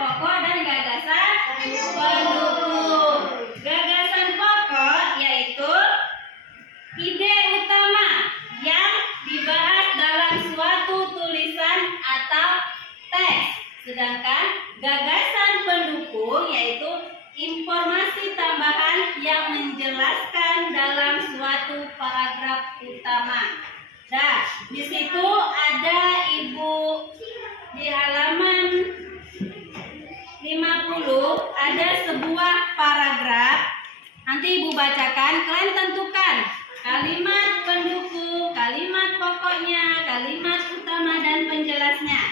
pokok dan gagasan pendukung. Gagasan pokok yaitu ide utama yang dibahas dalam suatu tulisan atau teks. Sedangkan gagasan pendukung yaitu informasi tambahan yang menjelaskan dalam suatu paragraf utama. Nah, di situ ada Ibu di halaman 50 ada sebuah paragraf. Nanti Ibu bacakan, kalian tentukan kalimat pendukung, kalimat pokoknya, kalimat utama dan penjelasnya.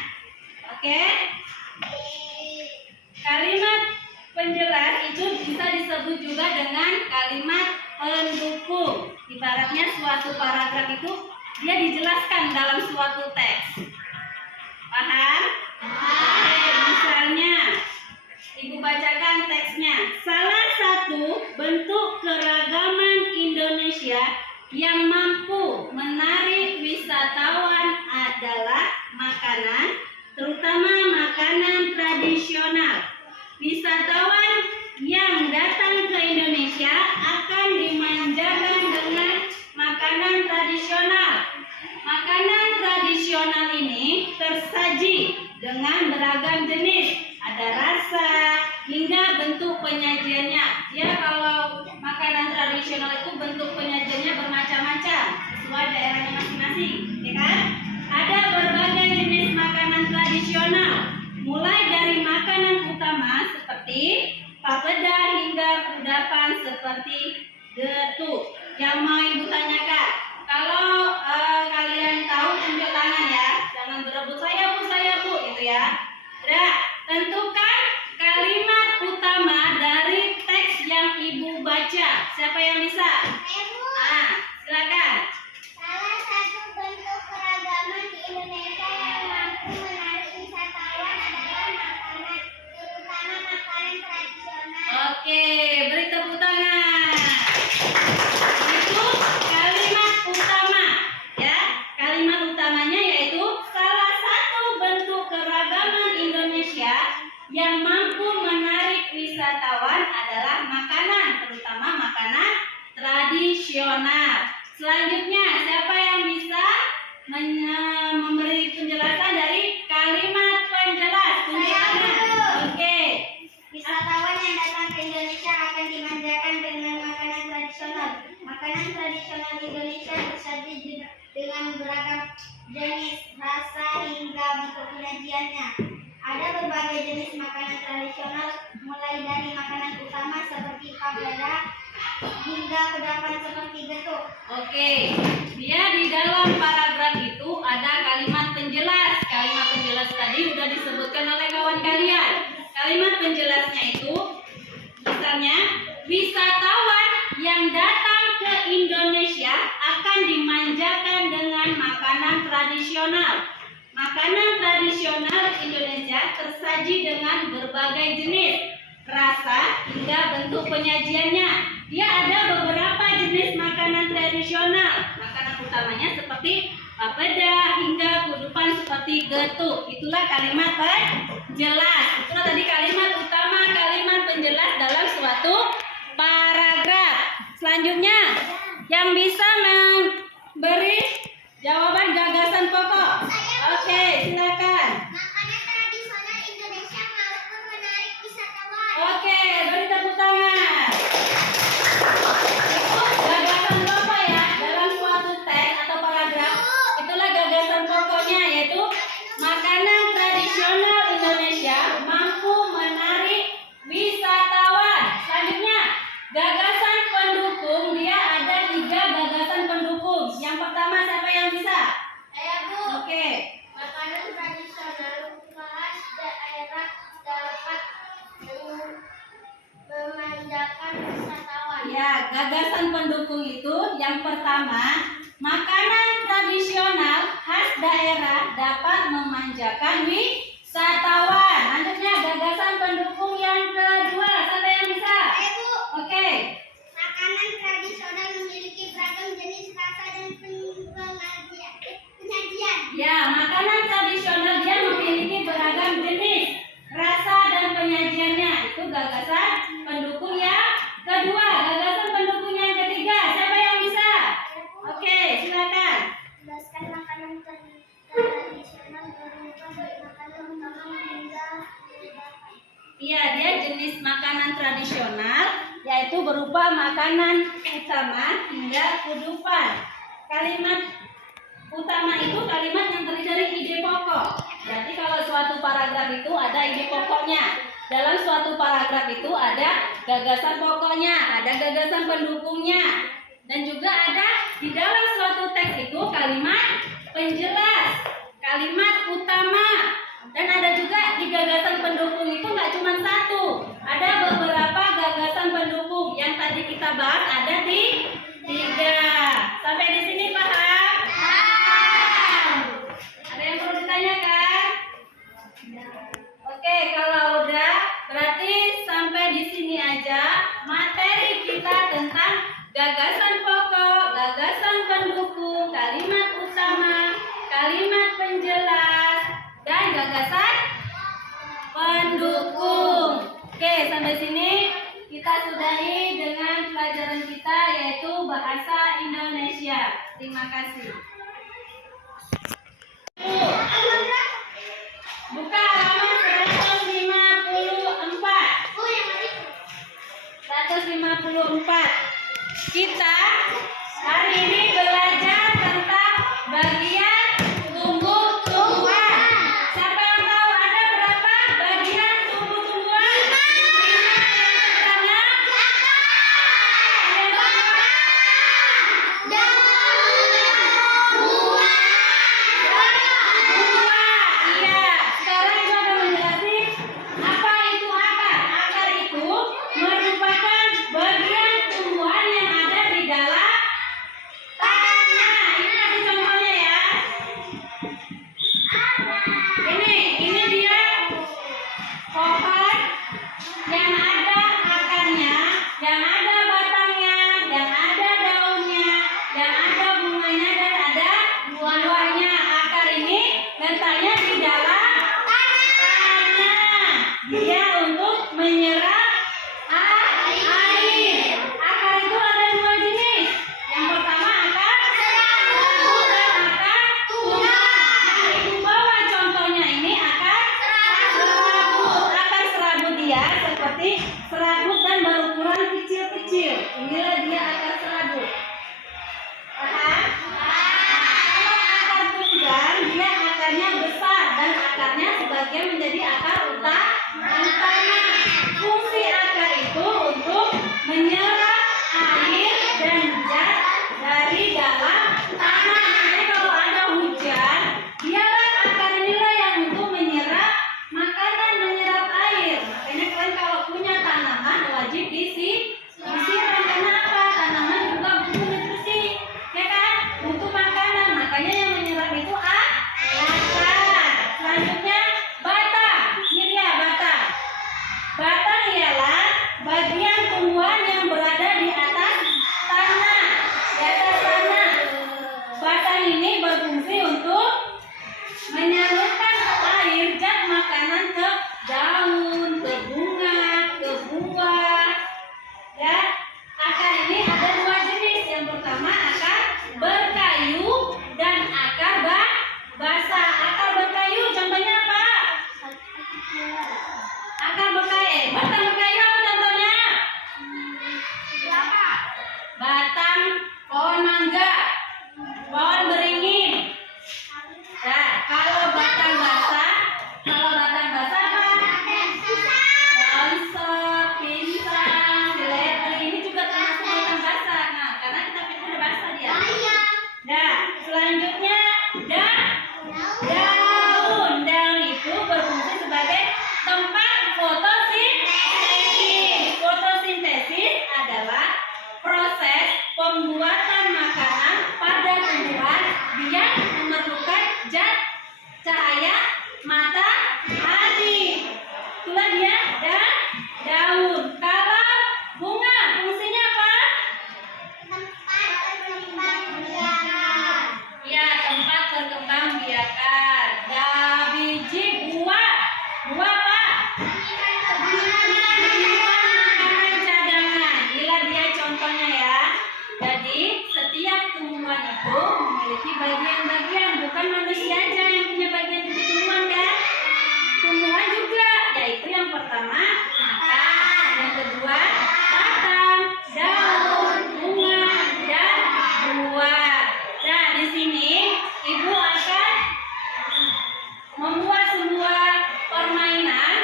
Oke? Kalimat penjelas itu bisa disebut juga dengan kalimat pendukung. Ibaratnya suatu paragraf itu dia dijelaskan dalam suatu teks. Paham? Oke, misalnya Ibu bacakan teksnya. Salah satu bentuk keragaman Indonesia yang mampu menarik wisatawan adalah makanan, terutama makanan tradisional. Wisatawan yang datang ke Indonesia akan dimanjakan dengan makanan tradisional. Makanan tradisional ini tersaji dengan beragam jenis, ada rasa hingga bentuk penyajiannya. Ya, kalau makanan tradisional itu bentuk penyajiannya bermacam-macam sesuai daerahnya masing-masing, ya kan? Ada berbagai jenis makanan tradisional, mulai dari makanan utama seperti papeda hingga kudapan seperti getuk. Yang mau Ibu tanyakan, kalau kalian tahu tunjuk tangan ya, jangan berebut saya bu, gitu ya. Nah, tentukan kalimat utama dari teks yang Ibu baca. Siapa yang bisa? Ah, silakan. Salah satu bentuk keragaman di Indonesia yang mampu menarik wisatawan adalah makanan, terutama makanan tradisional. Oke, beri tepuk tangan. Itu kalimat utama, ya. Kalimat utamanya yaitu salah satu bentuk keragaman Indonesia yang mampu menarik wisatawan adalah makanan, terutama makanan tradisional. Selanjutnya, siapa yang bisa memberi penjelasan dari kalimat penjelas? Tunjuk tangan. Oke. Wisatawan yang datang ke Indonesia akan dimanjakan dengan makanan tradisional. Makanan tradisional Indonesia tersaji dengan beragam jenis, rasa hingga bentuk penyajiannya. Ada berbagai jenis makanan tradisional, mulai dari makanan utama seperti papeda hingga kudapan seperti getuk. Oke, dia di dalam paragraf itu ada kalimat penjelas. Kalimat penjelas tadi sudah disebutkan oleh kawan kalian. Kalimat penjelasnya itu misalnya wisatawan yang datang ke Indonesia akan dimanjakan dengan makanan tradisional. Makanan tradisional Indonesia tersaji dengan berbagai jenis, rasa hingga bentuk penyajiannya. Dia ada beberapa jenis makanan tradisional. Makanan utamanya seperti papeda hingga kudapan seperti getuk. Itulah kalimat penjelas. Itulah tadi kalimat utama, kalimat penjelas dalam suatu paragraf. Selanjutnya, yang bisa memberi jawaban gagasan pokok. Oke, silakan. Makanan tradisional Indonesia mampu menarik wisatawan. Oke, beri tepuk tangan. Itu gagasan pokok ya dalam suatu teks atau paragraf. Itulah gagasan pokoknya, yaitu makanan tradisional Indonesia mampu menarik wisatawan. Selanjutnya, gagasan pendukung. Dia ada 3 gagasan pendukung. Yang pertama siapa yang bisa? Saya Bu. Oke. Makanan tradisional khas daerah dapat memanjakan wisatawan. Ya, gagasan pendukung itu yang pertama, makanan tradisional khas daerah dapat memanjakan wisatawan. Lanjutnya, gagasan pendukung yang kedua, siapa yang bisa? Saya Bu. Oke. Makanan tradisional memiliki beragam jenis, rasa dan penyajian. Ya, makanan tradisional dia memiliki beragam jenis, rasa dan gagasan pendukung yang kedua. Gagasan pendukung yang ketiga, siapa yang bisa? Oke, silakan. Jelaskan makanan tradisional berupa makanan utama hingga Iya, dia jenis makanan tradisional, yaitu berupa makanan utama hingga kudupan. Kalimat utama itu kalimat yang terdiri dari ide pokok. Berarti kalau suatu paragraf itu ada ide pokoknya. Dalam suatu paragraf itu ada gagasan pokoknya, ada gagasan pendukungnya, dan juga ada di dalam suatu teks itu kalimat penjelas, kalimat utama, dan ada juga di gagasan pendukung itu nggak cuma satu, ada beberapa gagasan pendukung yang tadi kita bahas ada di 3. Sampai di sini paham? Ada yang perlu ditanyakan? Oke, kalau udah berarti sampai di sini aja materi kita tentang gagasan pokok, gagasan pendukung, kalimat utama, kalimat penjelas, dan gagasan pendukung. Oke, sampai sini kita sudahi dengan pelajaran kita yaitu bahasa Indonesia. Terima kasih. Buka halaman 154. Kita hari ini belajar tentang bagian tumbuh-tumbuhan. Siapa yang tahu ada berapa bagian tumbuh-tumbuhan? Iya, sekarang kita akan menjelaskan apa itu akar. Akar itu merupakan bagian tumbuhan yang ada di dalam tanah. Ini kasih contohnya ya. Ini dia pohon yang ada akarnya, yang ada batangnya, yang ada daunnya, yang ada bunganya, dan ada buahnya. Akar ini letaknya di dalam tanah. Dia untuk menyerap air. Akar itu ada 2 jenis. Yang pertama akar serabut dan akar tunas. Ibu bawa contohnya ini akar serabut. Akar serabut dia seperti serabut dan berukuran kecil-kecil. Inilah dia akar serabut. Paham? Kalau akar tunggang dia akarnya besar dan akarnya sebagian menjadi akar utama. Fungsi akar itu untuk menyerap air dan zat dari dalam tanah. Jadi kalau ada hujan, dialah akar inilah yang untuk menyerap makanan, menyerap air. Makanya kalian kalau punya tanaman wajib disiram. Kenapa? Tanaman juga butuh nutrisi, ya kan? Butuh makanan. Makanya yang menyerap itu akar. Selanjutnya batang. Ini dia batang. Batang ialah bagian tumbuhan yang berada di atas tanah. Di atas tanah. Batang ini berfungsi untuk menyalurkan air zat makanan ke daun, ke bunga, ke buah. Ya, akar ini ada 2 jenis. Yang pertama akar berkayu dan akar basah. Akar berkayu contohnya apa? Akar berkayu, batang berkayu apa contohnya? Batang pohon mangga, pohon beringin. Nah, kalau batang basah apa? Pohon sop, pisang, seledri. Ini juga termasuk batang basah. Nah, karena kita pilih udah basah dia. Nah, selanjutnya daun. Daun itu berfungsi sebagai tempat fotosintesis. Fotosintesis adalah proses pembuatan makanan pada tumbuhan yang memerlukan zat cahaya matahari. Itulah dia daun. Kalau bunga fungsinya apa? Ya, tempat berkembang biakan. Biji buah. Buah apa? bagian-bagian, bukan manusia aja yang punya bagian tubuh tumbuhan kan? Tumbuhan juga, yaitu yang pertama akar, yang kedua batang, daun, bunga, dan buah. Nah, di sini ibu akan membuat sebuah permainan.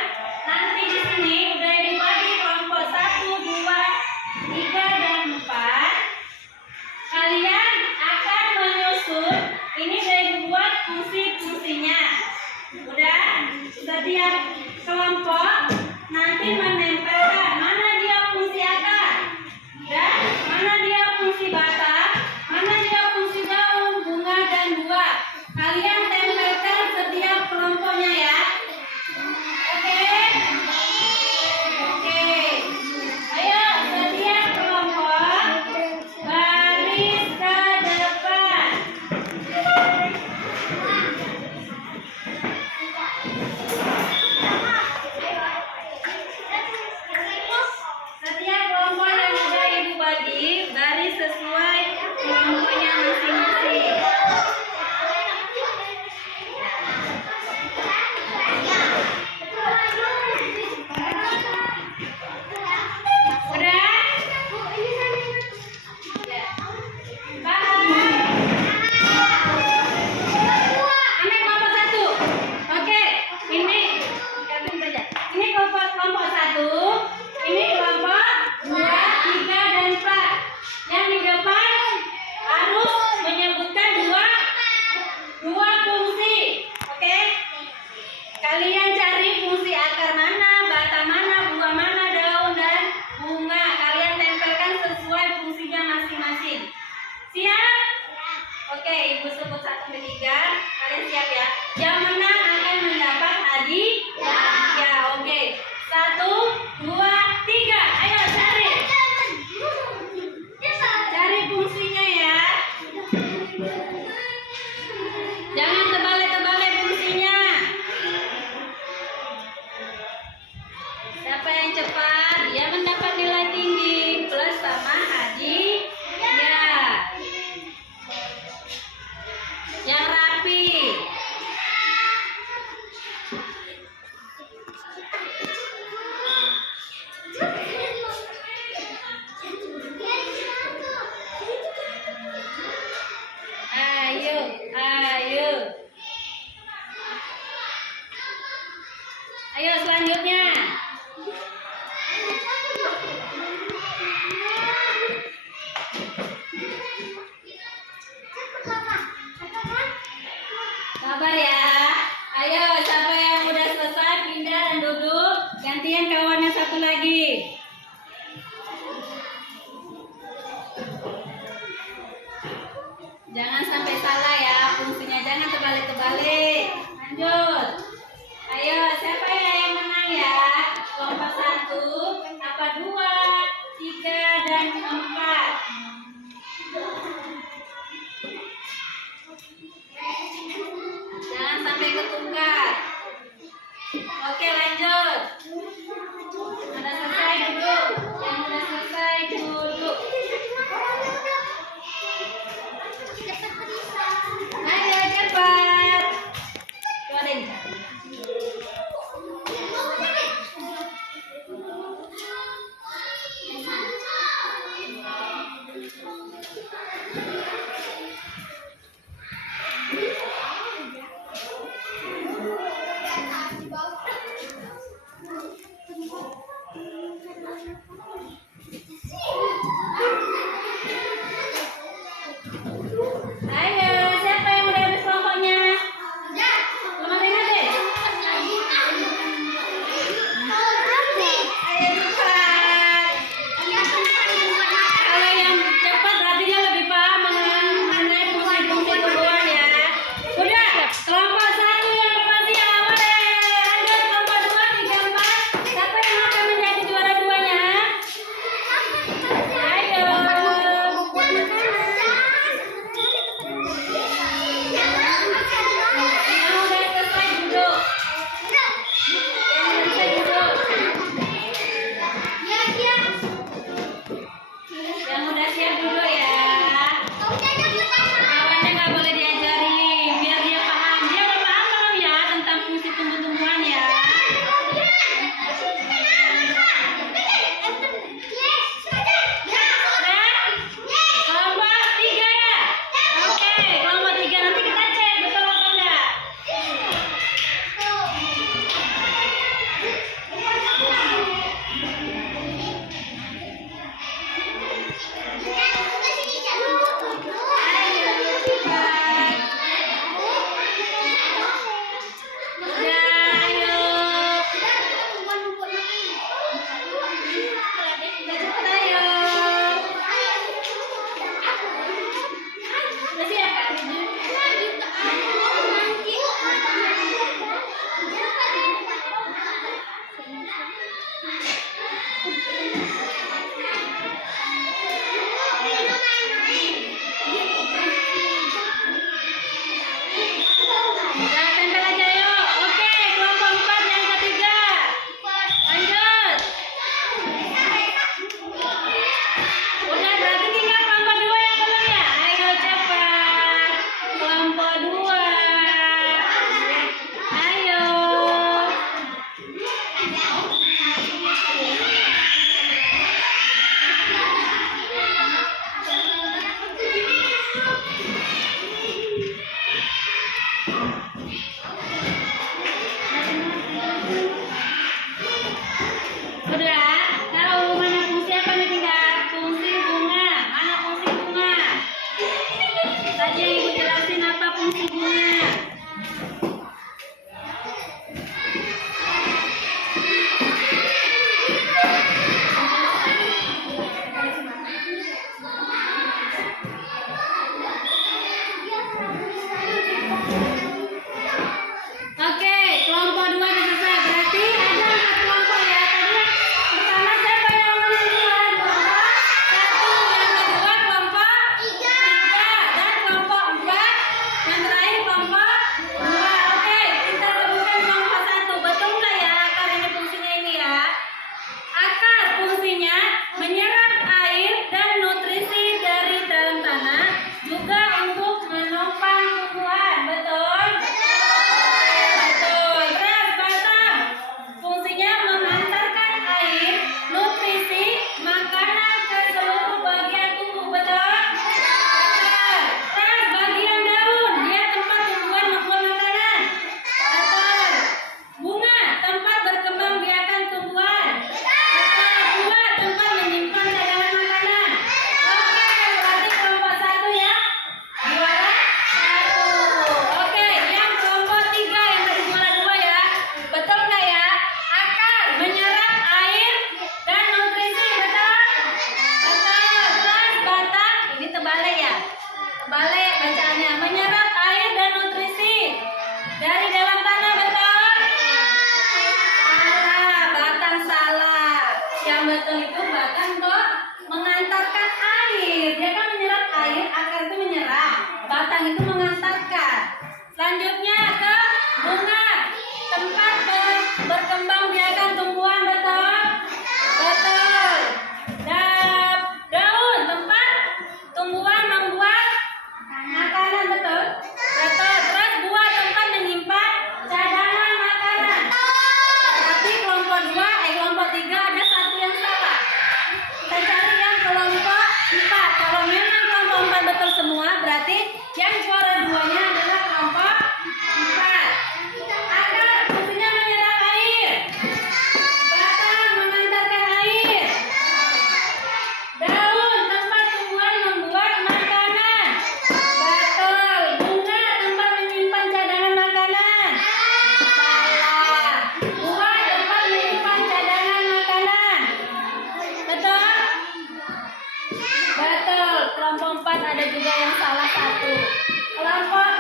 Nanti di sini udah dibagi kelompok 1, 2, 3, dan 4. Kalian akan menyusun. Ini udah dibuat fungsi-fungsinya. Udah setiap kelompok nanti menempelkan mana dia fungsi akar, dan mana dia fungsi batang, mana dia fungsi daun, bunga, dan buah. Kalian tempelkan setiap kelompoknya ya. Oke? Oke. Ayo setiap kelompok baris ke depan. Setiap kelompok yang sudah ibu bagi baris sesuai kelompoknya masing-masing. Udah? Paham? Ini kelompok 1. Oke, ini Kevin kerja. Ini kelompok 1. Ini kelompok 2, 3, dan 4. Yang di depan harus menyebutkan dua fungsi. Oke? Kalian cari fungsi akar mana, batang mana, buah mana, daun, dan bunga. Kalian tempelkan sesuai fungsinya masing-masing. Siap? Oke, ibu sebut 1 sampai 3. Kalian siap ya? Yang menang akan mendapat hadiah. Ya, oke. 1, 2, 3. Ayo cari. Cari fungsinya ya. Jangan terbalik-terbalik fungsinya. Siapa yang cepat, dia mendapat nilai tinggi plus sama hadiah. Yang rapi. Ayo, ayo. Ayo selanjutnya. Sabar ya. Ayo, siapa yang udah selesai pindah dan duduk. Gantian kawannya satu lagi. Jangan sampai salah ya fungsinya. Jangan terbalik-terbalik. Lanjut. Ayo, siapa ya yang menang ya? Kelompok 1, apa 2, 3, dan 4. Jangan sampai ketukar. Oke, lanjut. Udah selesai duduk. Yang udah selesai duduk. Ayo cepat. Keluarin. Udah, tempel aja yuk. Oke, kelompok 4 yang ketiga. Lanjut. Udah, berarti tinggal kelompok 2 yang belum ya? Ayo cepat. Kelompok 2. Ayo. Udah, tahu mana fungsi apa nih tinggal? Fungsi bunga. Mana fungsi bunga? Tadi yang Ibu jelasin apa fungsi bunga? Oke, kelompok 2 udah selesai. Berarti ada 4 kelompok ya. Tadi yang pertama siapa yang menentukan? Kelompok 1, yang kedua kelompok 3, dan kelompok 4, yang terakhir kelompok 2. Oke, kita sebutkan kelompok 1. Betul nggak ya akar ini fungsinya ini ya? Akar fungsinya menyerap air dan nutrisi dari dalam tanah, juga untuk menopang tumbuhan. Betul? Betul. Terus batang fungsinya mengantarkan air, nutrisi, makanan ke seluruh bagian tubuh. Betul? Betul. Terus bagian daun, dia tempat tumbuhan membuat makanan. Betul. Bunga, tempat berkembang biakan tumbuhan. Betul. Buah, tempat menyimpan cadangan makanan. Oke, berarti kelompok 1 ya. Juara 1. Oke, yang kelompok 3 yang tadi juara 2 ya. Betul nggak ya? Akar menyerap air dan nutrisi. Betul? Betul. Terus batang, ini terbalik ya. Terbalik bacaannya. Menyerap air dan nutrisi dari dalam tanah. Betul? Salah, batang salah. Yang betul itu batang kok mengantarkan air. Dia kan menyerap air, akar itu menyerap, batang itu mengantarkan. Selanjutnya ke bunga, tempat berkembang biakan tumbuhan. Betul? Betul. Daun, tempat tumbuhan membuat makanan. Betul? Betul. Terus buah, tempat menyimpan cadangan makanan. Tapi kelompok 2, kelompok 3 ada satu yang salah. Kita cari yang kelompok 4. Kalau memang kelompok 4 betul semua, berarti yang juara 2-nya adalah kelompok 4. Akar fungsinya menyerap air. Batang mengantarkan air. Daun, tempat tumbuhan membuat makanan. Betul. Bunga, tempat menyimpan cadangan makanan. Salah. Buah, tempat menyimpan cadangan makanan. Betul? Betul. Kelompok 4 ada juga yang salah satu. Kelompok